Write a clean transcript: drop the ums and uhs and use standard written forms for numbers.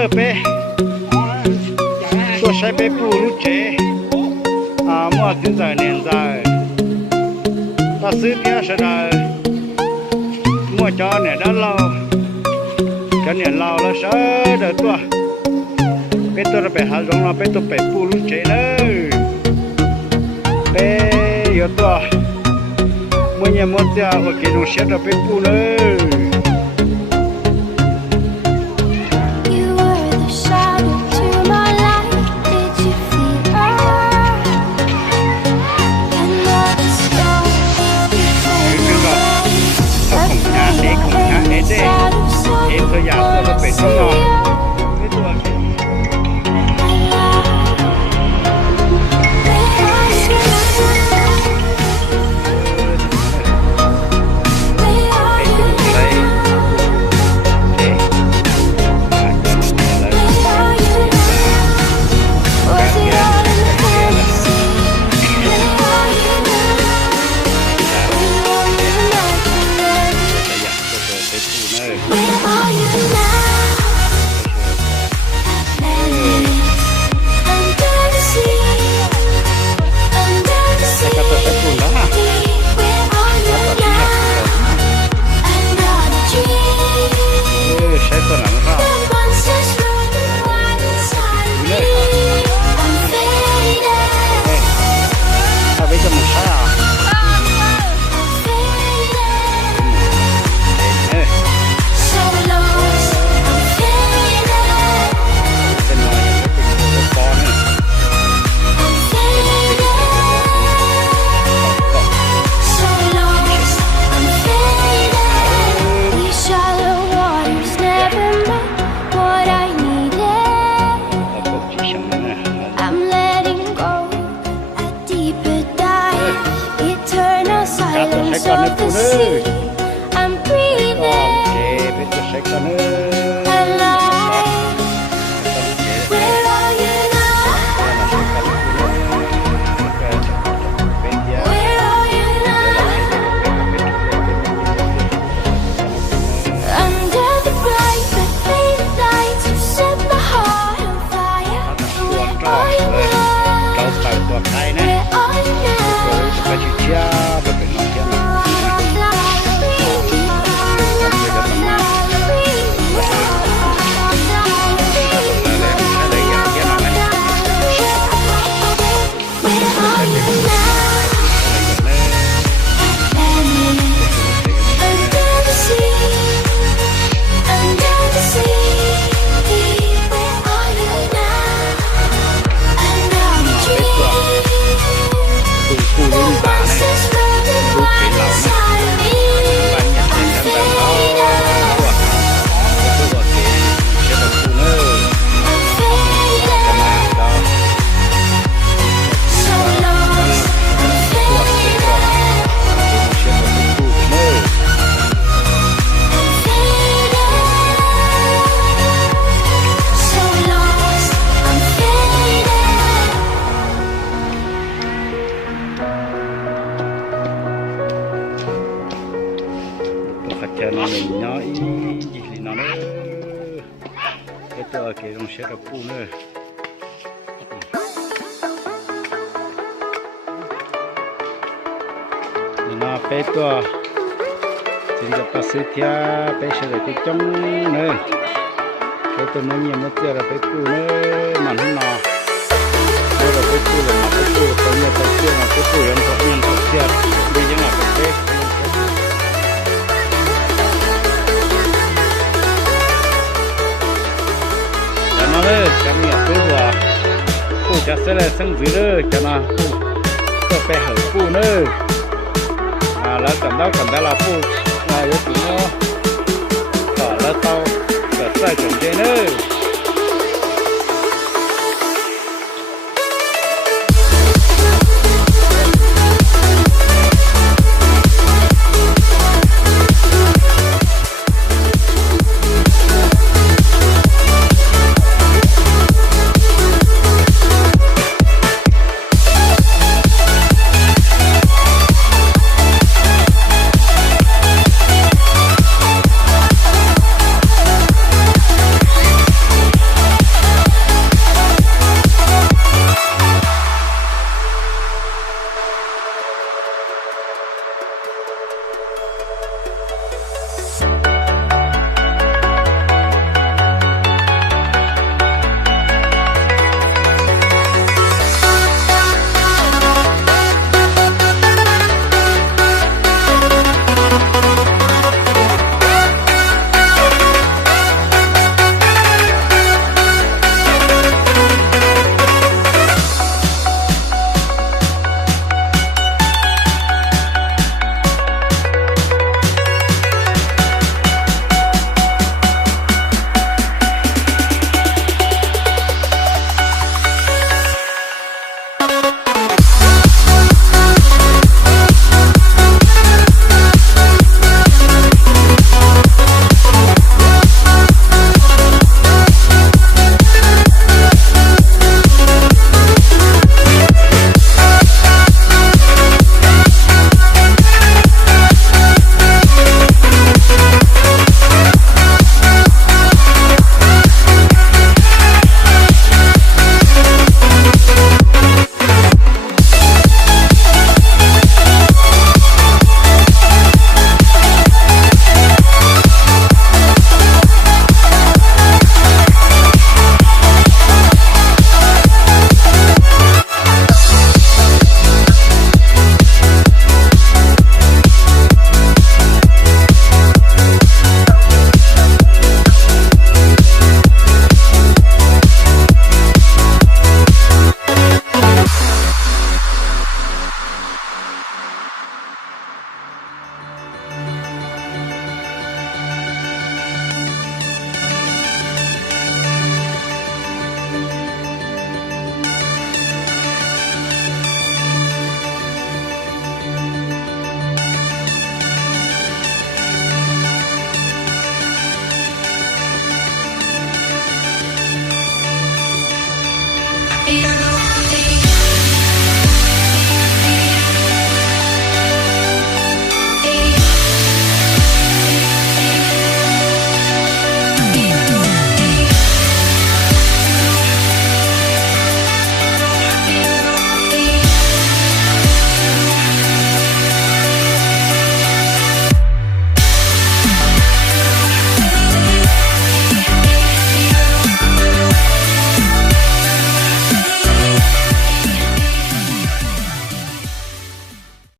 lơ bé tôi sẽ bé bù lúc chế mua tin giờ nền giờ taซื้อเนี้ยเสร็จmua cho nè đã lâu cho nè lâuแล้วเสร็จตัวbé tôiไปหาลงเราไปตัวไปปูลูกเจเลยไปอยู่ตัวมื่อเนี่ยมื่อเจ้าว่ากินลูกเสียเราไปปูเลย em thôi giờ tôi đã bị sống ngon cái tôi of the sea, I'm breathing alive. Where are you now? Where are you now? Under the bright red faded lights, you set my heart on fire. Where are you now? Where are you now? cho nó mình nói gì thì nó cái tờ kia nó sẽ được phun nữa nó bé tờ thì giờ ta sẽ theo bé sẽ được cái trong nữa cái tờ mới nhiều mới chơi là bé phun nữa mà nó nọ đây là bé phun là mà bé phun có nhiều cái kia mà bé phun nó có nhiều cái kia bây giờ là bé nó đấy, cái này tôi vừa, tôi chắc sẽ là sinh viên đấy, cho nó tôi phải học phụ nữa, là cần đó là phụ, là yếu tố nó, là tao, là sai chuẩn